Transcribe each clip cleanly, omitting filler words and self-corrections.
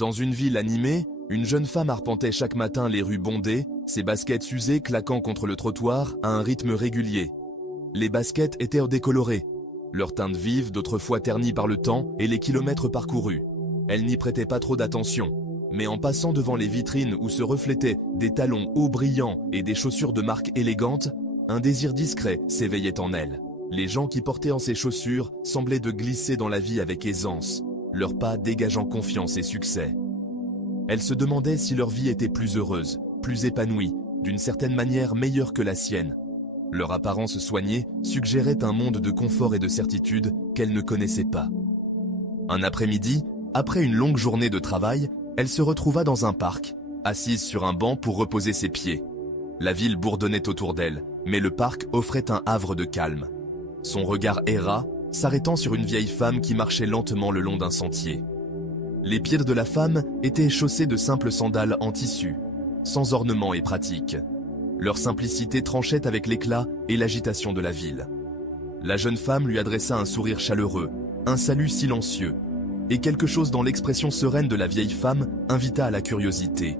Dans une ville animée, une jeune femme arpentait chaque matin les rues bondées, ses baskets usées claquant contre le trottoir à un rythme régulier. Les baskets étaient décolorées, leur teinte vive d'autrefois ternie par le temps et les kilomètres parcourus. Elle n'y prêtait pas trop d'attention, mais en passant devant les vitrines où se reflétaient des talons hauts brillants et des chaussures de marque élégante, un désir discret s'éveillait en elle. Les gens qui portaient en ces chaussures semblaient de glisser dans la vie avec aisance, leurs pas dégageant confiance et succès. Elle se demandait si leur vie était plus heureuse, plus épanouie, d'une certaine manière meilleure que la sienne. Leur apparence soignée suggérait un monde de confort et de certitude qu'elle ne connaissait pas. Un après-midi, après une longue journée de travail, elle se retrouva dans un parc, assise sur un banc pour reposer ses pieds. La ville bourdonnait autour d'elle, mais le parc offrait un havre de calme. Son regard erra, s'arrêtant sur une vieille femme qui marchait lentement le long d'un sentier. Les pieds de la femme étaient chaussés de simples sandales en tissu, sans ornement et pratique. Leur simplicité tranchait avec l'éclat et l'agitation de la ville. La jeune femme lui adressa un sourire chaleureux, un salut silencieux, et quelque chose dans l'expression sereine de la vieille femme invita à la curiosité.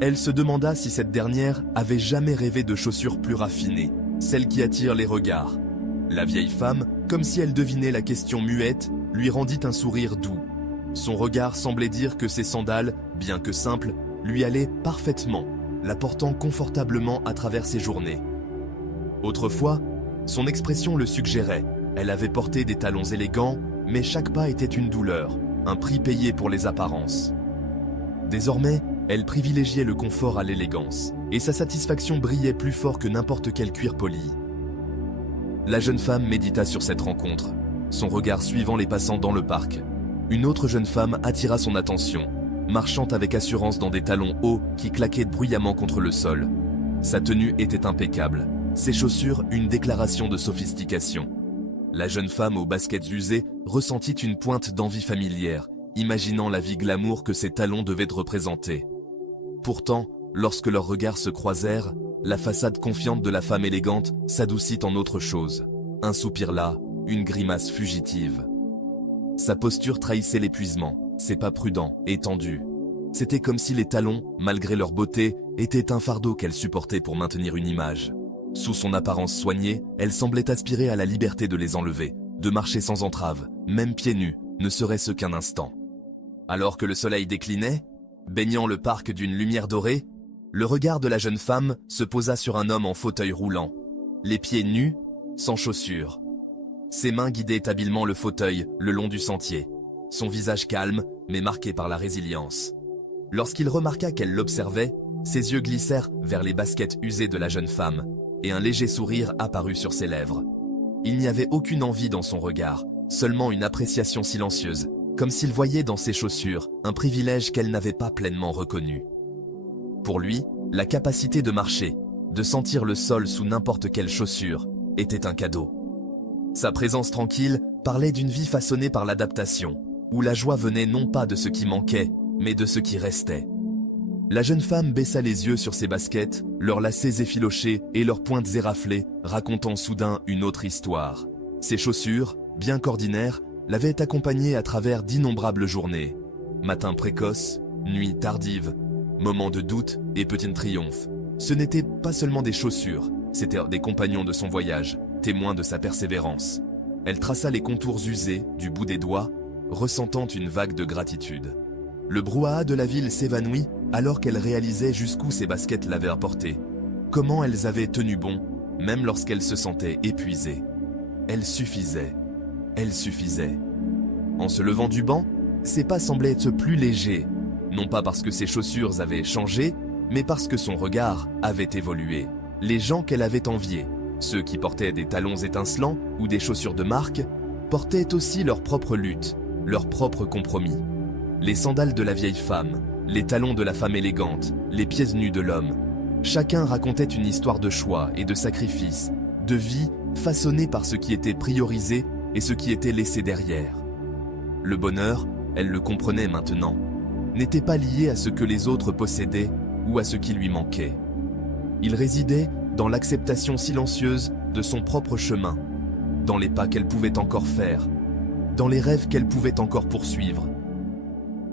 Elle se demanda si cette dernière avait jamais rêvé de chaussures plus raffinées, celles qui attirent les regards. La vieille femme, comme si elle devinait la question muette, lui rendit un sourire doux. Son regard semblait dire que ses sandales, bien que simples, lui allaient parfaitement, la portant confortablement à travers ses journées. Autrefois, son expression le suggérait. Elle avait porté des talons élégants, mais chaque pas était une douleur, un prix payé pour les apparences. Désormais, elle privilégiait le confort à l'élégance, et sa satisfaction brillait plus fort que n'importe quel cuir poli. La jeune femme médita sur cette rencontre, son regard suivant les passants dans le parc. Une autre jeune femme attira son attention, marchant avec assurance dans des talons hauts qui claquaient bruyamment contre le sol. Sa tenue était impeccable, ses chaussures une déclaration de sophistication. La jeune femme aux baskets usées ressentit une pointe d'envie familière, imaginant la vie glamour que ses talons devaient représenter. Pourtant, lorsque leurs regards se croisèrent, la façade confiante de la femme élégante s'adoucit en autre chose. Un soupir là, une grimace fugitive. Sa posture trahissait l'épuisement, ses pas prudents et tendus. C'était comme si les talons, malgré leur beauté, étaient un fardeau qu'elle supportait pour maintenir une image. Sous son apparence soignée, elle semblait aspirer à la liberté de les enlever, de marcher sans entrave, même pieds nus, ne serait-ce qu'un instant. Alors que le soleil déclinait, baignant le parc d'une lumière dorée, le regard de la jeune femme se posa sur un homme en fauteuil roulant, les pieds nus, sans chaussures. Ses mains guidaient habilement le fauteuil le long du sentier, son visage calme, mais marqué par la résilience. Lorsqu'il remarqua qu'elle l'observait, ses yeux glissèrent vers les baskets usées de la jeune femme, et un léger sourire apparut sur ses lèvres. Il n'y avait aucune envie dans son regard, seulement une appréciation silencieuse, comme s'il voyait dans ses chaussures un privilège qu'elle n'avait pas pleinement reconnu. Pour lui, la capacité de marcher, de sentir le sol sous n'importe quelle chaussure, était un cadeau. Sa présence tranquille parlait d'une vie façonnée par l'adaptation, où la joie venait non pas de ce qui manquait, mais de ce qui restait. La jeune femme baissa les yeux sur ses baskets, leurs lacets effilochés et leurs pointes éraflées, racontant soudain une autre histoire. Ses chaussures, bien qu'ordinaires, l'avaient accompagnée à travers d'innombrables journées. Matins précoces, nuits tardives, moments de doute et petits triomphes. Ce n'étaient pas seulement des chaussures, c'étaient des compagnons de son voyage, témoins de sa persévérance. Elle traça les contours usés du bout des doigts, ressentant une vague de gratitude. Le brouhaha de la ville s'évanouit alors qu'elle réalisait jusqu'où ses baskets l'avaient apporté. Comment elles avaient tenu bon, même lorsqu'elle se sentait épuisée. Elle suffisait. Elle suffisait. En se levant du banc, ses pas semblaient être plus légers, non pas parce que ses chaussures avaient changé, mais parce que son regard avait évolué. Les gens qu'elle avait enviés, ceux qui portaient des talons étincelants ou des chaussures de marque, portaient aussi leur propre lutte, leur propre compromis. Les sandales de la vieille femme, les talons de la femme élégante, les pieds nus de l'homme. Chacun racontait une histoire de choix et de sacrifice, de vie façonnée par ce qui était priorisé et ce qui était laissé derrière. Le bonheur, elle le comprenait maintenant, n'était pas lié à ce que les autres possédaient ou à ce qui lui manquait. Il résidait dans l'acceptation silencieuse de son propre chemin, dans les pas qu'elle pouvait encore faire, dans les rêves qu'elle pouvait encore poursuivre.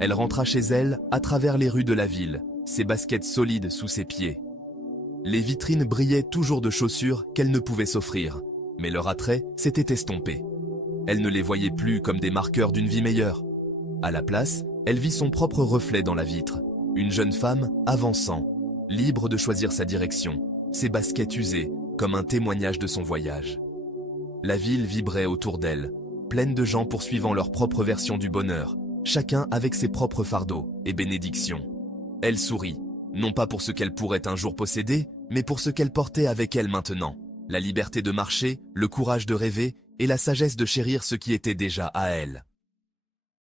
Elle rentra chez elle à travers les rues de la ville, ses baskets solides sous ses pieds. Les vitrines brillaient toujours de chaussures qu'elle ne pouvait s'offrir, mais leur attrait s'était estompé. Elle ne les voyait plus comme des marqueurs d'une vie meilleure. À la place, elle vit son propre reflet dans la vitre, une jeune femme avançant, libre de choisir sa direction, ses baskets usées comme un témoignage de son voyage. La ville vibrait autour d'elle, pleine de gens poursuivant leur propre version du bonheur, chacun avec ses propres fardeaux et bénédictions. Elle sourit, non pas pour ce qu'elle pourrait un jour posséder, mais pour ce qu'elle portait avec elle maintenant, la liberté de marcher, le courage de rêver et la sagesse de chérir ce qui était déjà à elle.